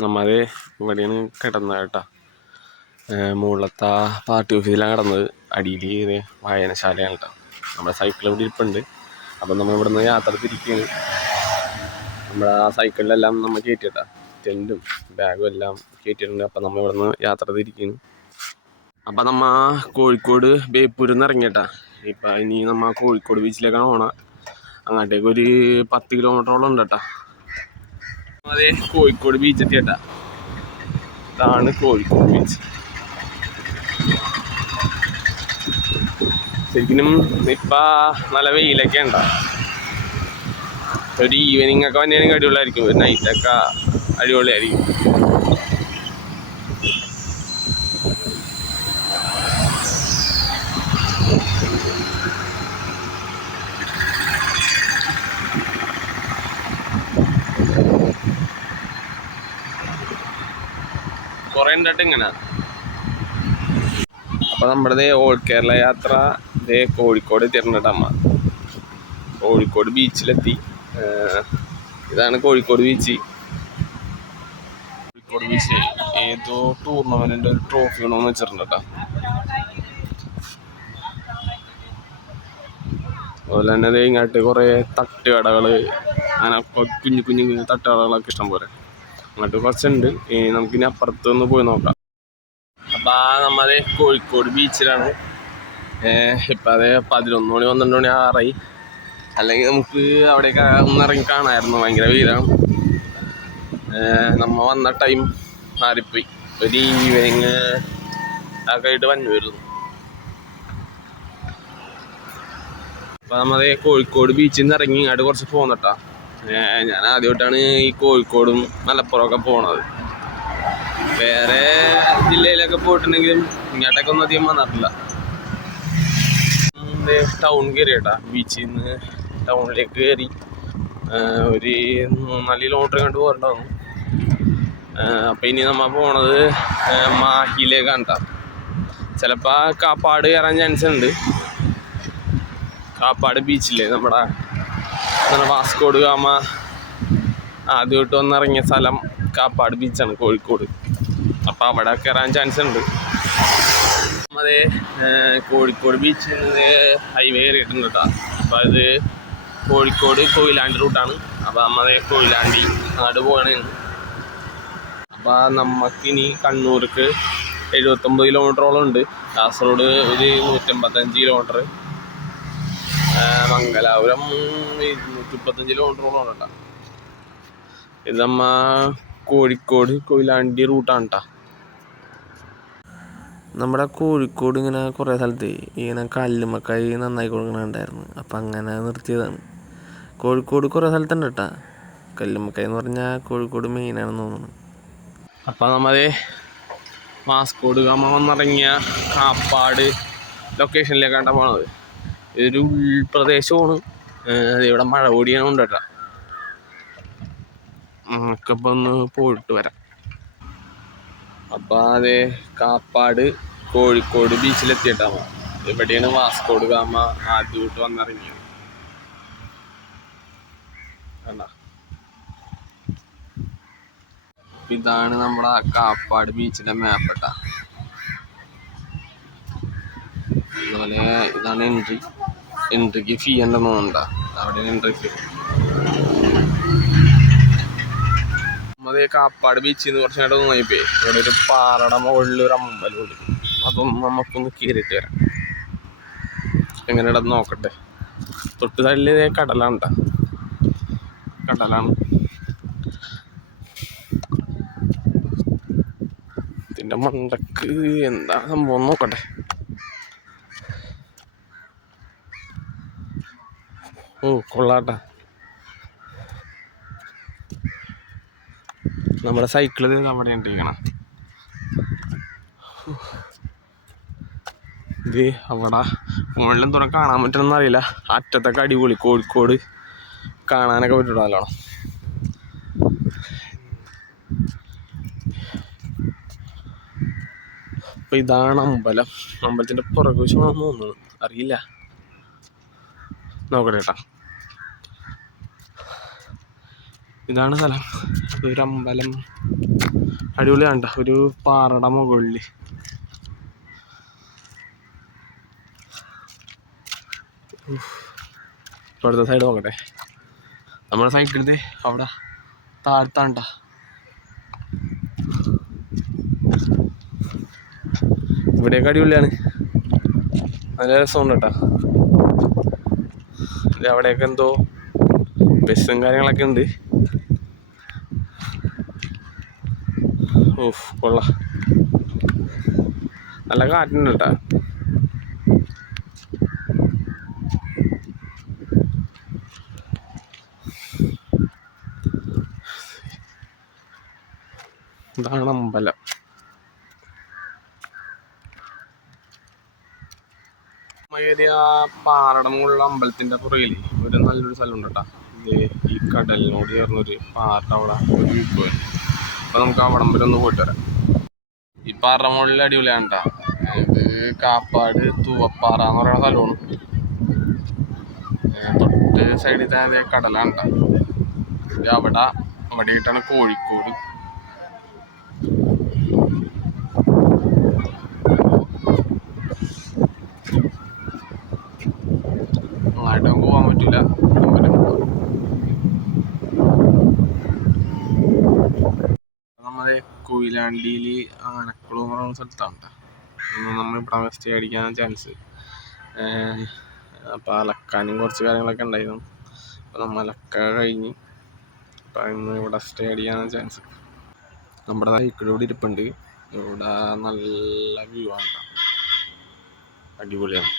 നമ്മൾ ഇവിടെയാണ് കിടന്നത് കേട്ടോ. മുകളിലത്തെ പാർട്ടി ഓഫീസിലാണ് കിടന്നത്. അടിയിൽ വായനശാലയാണ് കേട്ടോ. നമ്മുടെ സൈക്കിൾ ഇവിടെ ഇരിപ്പുണ്ട്. അപ്പം നമ്മൾ ഇവിടെ നിന്ന് യാത്ര തിരിക്കുകയാണ്. നമ്മുടെ ആ സൈക്കിളിലെല്ലാം നമ്മൾ കയറ്റിയിട്ടാ, ടെൻറ്റും ബാഗും എല്ലാം കയറ്റിയിട്ടുണ്ട്. അപ്പം നമ്മൾ ഇവിടെ നിന്ന് യാത്ര തിരിക്കുകയാണ്. അപ്പം നമ്മൾ കോഴിക്കോട് ബേപ്പൂരിൽ നിന്ന് ഇറങ്ങിയിട്ടാ. ഇപ്പം ഇനി നമ്മൾ കോഴിക്കോട് ബീച്ചിലേക്കാണ് പോകണം. അങ്ങോട്ടേക്ക് ഒരു 10 കിലോമീറ്ററോളം ഉണ്ട് കേട്ടോ. അതെ, കോഴിക്കോട് ബീച്ച് എത്തിയേട്ടാ. ഇതാണ് കോഴിക്കോട് ബീച്ച്. ശരിക്കും ഇപ്പം നല്ല വെയിലൊക്കെ ഉണ്ടാ. ഒരു ഈവനിങ് ഒക്കെ വന്നെയാണെങ്കിൽ അടിപൊളിയായിരിക്കും. ഒരു നൈറ്റൊക്കെ അടിപൊളിയായിരിക്കും. കുറേ ഉണ്ടായിട്ട് ഇങ്ങനെ. അപ്പം നമ്മുടെ ഓൾ കേരള യാത്ര കോഴിക്കോട് എത്തിയിട്ടുണ്ട് അമ്മ. കോഴിക്കോട് ബീച്ചിലെത്തി. ഇതാണ് കോഴിക്കോട് ബീച്ച്. കോഴിക്കോട് ബീച്ച് ഏതോ ടൂർണമെന്റിന്റെ ഒരു ട്രോഫി വേണമെന്ന് വെച്ചിട്ടുണ്ട് കേട്ടോ. അതുപോലെ തന്നെ ഇങ്ങോട്ട് കുറേ തട്ടുകടകള്, അങ്ങനെ കുഞ്ഞു കുഞ്ഞു തട്ടുകടകളൊക്കെ ഇഷ്ടം പോലെ അങ്ങോട്ട് കുറച്ചുണ്ട്. നമുക്കിനി അപ്പുറത്ത് ഒന്ന് പോയി നോക്കാം. അപ്പം നമ്മള് കോഴിക്കോട് ബീച്ചിലാണ്. ഇപ്പം അത് 11 മണി 12 മണി ആറായി. അല്ലെങ്കിൽ നമുക്ക് അവിടെയൊക്കെ ഒന്നിറങ്ങി കാണാമായിരുന്നു. ഭയങ്കര വെയിലാണ്. നമ്മൾ വന്ന ടൈം മാറിപ്പോയി. ഒരു ഈവനിങ് ഒക്കെ ആയിട്ട് വന്നു വരുന്നു. അപ്പം നമ്മൾ കോഴിക്കോട് ബീച്ചിൽ നിന്ന് ഇറങ്ങി ഇങ്ങോട്ട് കുറച്ച് പോന്നിട്ടാ. ഞാൻ ആദ്യമായിട്ടാണ് ഈ കോഴിക്കോടും മലപ്പുറമൊക്കെ പോണത്. വേറെ ജില്ലയിലൊക്കെ പോയിട്ടുണ്ടെങ്കിലും ഇങ്ങോട്ടൊക്കെ ഒന്നും അധികം വന്നിട്ടില്ല. ടൗൺ കയറി കേട്ടാ. ബീച്ചിൽ നിന്ന് ടൗണിലേക്ക് കയറി ഒരു 4 കിലോമീറ്റർ കണ്ട് പോരണ്ടാവും. അപ്പം ഇനി നമ്മൾ പോണത് മാഹിയിലേക്കാണ് കേട്ടോ. ചിലപ്പോൾ കാപ്പാട് കയറാൻ ചാൻസ് ഉണ്ട്. കാപ്പാട് ബീച്ചില്ലേ, നമ്മുടെ വാസ്കോട് ഗാമ ആദ്യമായിട്ട് വന്നിറങ്ങിയ സ്ഥലം കാപ്പാട് ബീച്ചാണ്, കോഴിക്കോട്. അപ്പം അവിടെ കയറാൻ ചാൻസ് ഉണ്ട്. അതെ, കോഴിക്കോട് ബീച്ചിൽ നിന്ന് ഹൈവേ കയറിയിട്ടുണ്ട് കേട്ടോ. അപ്പം അത് കോഴിക്കോട് കൊയിലാണ്ടി റൂട്ടാണ്. അപ്പം നമ്മൾ കൊയിലാണ്ടി അങ്ങോട്ട് പോകണേ. അപ്പം നമുക്കിനി കണ്ണൂർക്ക് 79 കിലോമീറ്ററോളം ഉണ്ട്. കാസർഗോഡ് ഒരു 185 കിലോമീറ്റർ, മംഗലാപുരം 235 കിലോമീറ്ററോളം ഉണ്ട് കേട്ടോ. ഇത് നമ്മ കോഴിക്കോട് കൊയിലാണ്ടി റൂട്ടാണ് കേട്ടോ. നമ്മുടെ കോഴിക്കോട് ഇങ്ങനെ കുറേ സ്ഥലത്ത് ഇങ്ങനെ കല്ലുമ്മക്കായി നന്നായി കൊടുക്കണുണ്ടായിരുന്നു. അപ്പം അങ്ങനെ നിർത്തിയതാണ്. കോഴിക്കോട് കുറേ സ്ഥലത്തുണ്ട് കേട്ടോ. കല്ലുമ്മക്കായി എന്ന് പറഞ്ഞാൽ കോഴിക്കോട് മെയിനാണെന്ന് തോന്നുന്നു. അപ്പം നമ്മൾ വാസ്കോട് ഗാമ വന്നിറങ്ങിയ കാപ്പാട് ലൊക്കേഷനിലേക്കാണ് പോണത്. ഇതൊരു ഉൾപ്രദേശമാണ്. ഇവിടെ മഴ പൊടിയാണ് ഉണ്ട് കേട്ടോ. നമുക്കിപ്പോൾ ഒന്ന് പോയിട്ട് വരാം. അപ്പം അതെ, കാപ്പാട് കോഴിക്കോട് ബീച്ചിലെത്തിയിട്ടാണ്. ഇവിടെയാണ് വാസ്കോട് ഗാമ ആദ്യമായിട്ട് വന്നിറങ്ങിയത്. കണ്ട, ഇതാണ് നമ്മുടെ കാപ്പാട് ബീച്ചിന്റെ മാപ്പട്ട. അതുപോലെ ഇതാണ് എൻട്രിക്ക് ഫീ ഉണ്ടെന്ന് തോന്നുന്നുണ്ടാ. അവിടെയാണ് എൻട്രി ഫീ. അതേ കാപ്പാട് ബീച്ചിൽ നിന്ന് കുറച്ച് നേരം നോക്കിയപ്പോ ഇവിടെ ഒരു പാറയുടെ മുകളിൽ ഒരു അമ്പലമുണ്ട്. അതൊന്നും നമുക്കൊന്ന് കയറിയിട്ട് വരാം. എങ്ങനെ ഇടന്ന് നോക്കട്ടെ. തൊട്ട് തള്ളി കടലാണ് കേട്ടോ. കടലാണ്. ഇതിന്റെ മണ്ടക്ക് എന്താ സംഭവം നോക്കട്ടെ. ഓ, കൊള്ളാട്ടാ. നമ്മുടെ സൈക്കിള് അവിടെ ഉണ്ടിരിക്കണം. ഇത് അവിടെ മുകളിലും തുറന്ന് കാണാൻ പറ്റുമെന്ന് അറിയില്ല. അറ്റത്തൊക്കെ അടിപൊളി കോഴിക്കോട് കാണാനൊക്കെ പറ്റുള്ളൂ നല്ലോണം. അപ്പം ഇതാണ് അമ്പലം. അമ്പലത്തിൻ്റെ പുറകുവശമാണെന്ന് തോന്നുന്നു, അറിയില്ല. നോക്കട്ടെ കേട്ടാ. ഇതാണ് സ്ഥലം. ഒരു അമ്പലം. അടിപൊളിയാണ് കേട്ടോ. ഒരു പാറയുടെ മുകളിൽ ഇപ്പോഴത്തെ സൈഡ് നോക്കട്ടെ. നമ്മുടെ സൈക്കിളിൻ്റെ അവിടെ താഴ്ത്താണ്ട. ഇവിടെയൊക്കെ അടിപൊളിയാണ്, നല്ല രസമുണ്ട് കേട്ടോ. അവിടെയൊക്കെ എന്തോ ബസ്സും കാര്യങ്ങളൊക്കെ ഉണ്ട്. ഓഫ് കൊള്ളാം, നല്ല കാറ്റുണ്ട് കേട്ടോ. ഇതാണ് അമ്പലം. ആ പാറയുടെ മുകളിലുള്ള അമ്പലത്തിൻ്റെ പുറകിൽ ഒരു നല്ലൊരു സ്ഥലമുണ്ട് കേട്ടോ. ഈ കടലിനോട് ചേർന്നൊരു പാറ അവിടെ ഒരു വ്യൂ. അപ്പോൾ നമുക്ക് അവിടം വരെ ഒന്ന് പോയിട്ട് വരാം. ഈ പാറ മുകളിൽ അടിപൊളിയാണ് കേട്ടോ. ഇത് കാപ്പാട് തൂവപ്പാറ എന്ന് പറയുന്ന സ്ഥലമാണ്. തൊട്ട് സൈഡിൽ തന്നെ കടലാണ് കേട്ടോ. അവിടെ ആയിട്ടാണ് കോഴിക്കോട്. നന്നായിട്ട് പോകാൻ പറ്റില്ല. നമ്മളെ കൊയിലാണ്ടിയിൽ ആനക്കുളം എന്ന് പറയുന്ന സ്ഥലത്താണ് കേട്ടോ. നമ്മൾ ഇവിടെ സ്റ്റേ അടിക്കാൻ ചാൻസ്. അപ്പോൾ അലക്കാനും കുറച്ച് കാര്യങ്ങളൊക്കെ ഉണ്ടായിരുന്നു. അപ്പോൾ നമ്മൾ അലക്ക കഴിഞ്ഞ് അപ്പം ഇന്ന് ഇവിടെ സ്റ്റേ അടിക്കാനാണ് ചാൻസ്. നമ്മുടെ സൈക്കിൾ ഇവിടെ ഇരിപ്പുണ്ട്. ഇവിടെ നല്ല വ്യൂ ആണ് കേട്ടോ, അടിപൊളിയാണ്.